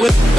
with